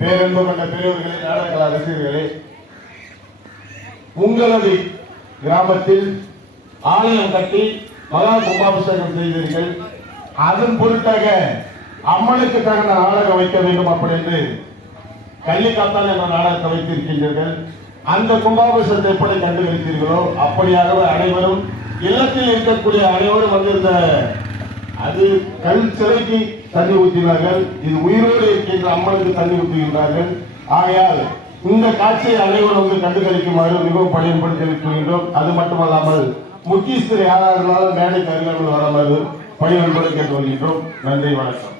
பேரன்பு கொண்ட பெரியவர்களே, நாடக ரசிகர்களே, உங்களது கிராமத்தில் ஆலயம் கட்டி மகா கும்பாபிஷேகம் செய்தீர்கள். அதன் பொருட்டாக அம்மனுக்கு தகுந்த நாடகம் வைக்க வேண்டும் அப்படின்னு கள்ளிக்காத்தான் என்ற நாடகத்தை வைத்திருக்கின்றீர்கள். அந்த கும்பாபிஷேகத்தை எப்படி கண்டுபிடித்தீர்களோ அப்படியாகவே அனைவரும் இல்லத்தில் இருக்கக்கூடிய அனைவரும் வந்திருந்த அது கல் சிலைக்கு தண்ணி ஊற்றினார்கள். இது உயிரோடு இருக்கின்ற அம்மனுக்கு தண்ணி ஊற்றுகின்றார்கள். ஆகையால் இந்த காட்சியை அனைவரும் வந்து கண்டுகளிக்குமாறு மிகவும் பணியன்படுத்தி தெரிவிக்கின்றோம். அது மட்டுமல்லாமல் முக்கியஸ்தர் யாராக இருந்தாலும் மேடைக்கு அருகாமல் வருமாறு பணியன்போடு கேட்டு வருகின்றோம். நன்றி, வணக்கம்.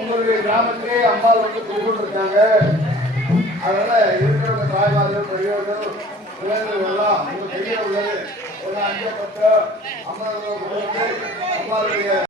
உங்களுடைய கிராமத்திலே அம்பாள் வந்து குடிக்கொண்டிருக்காங்க. அதனால இருக்கிறவங்க தாய்மார்கள், பெரியவர்கள், இளைஞர்கள் எல்லாம் உங்களுக்கு தெரிய உள்ளது. ஒரு 5 10 அம்மாவுடைய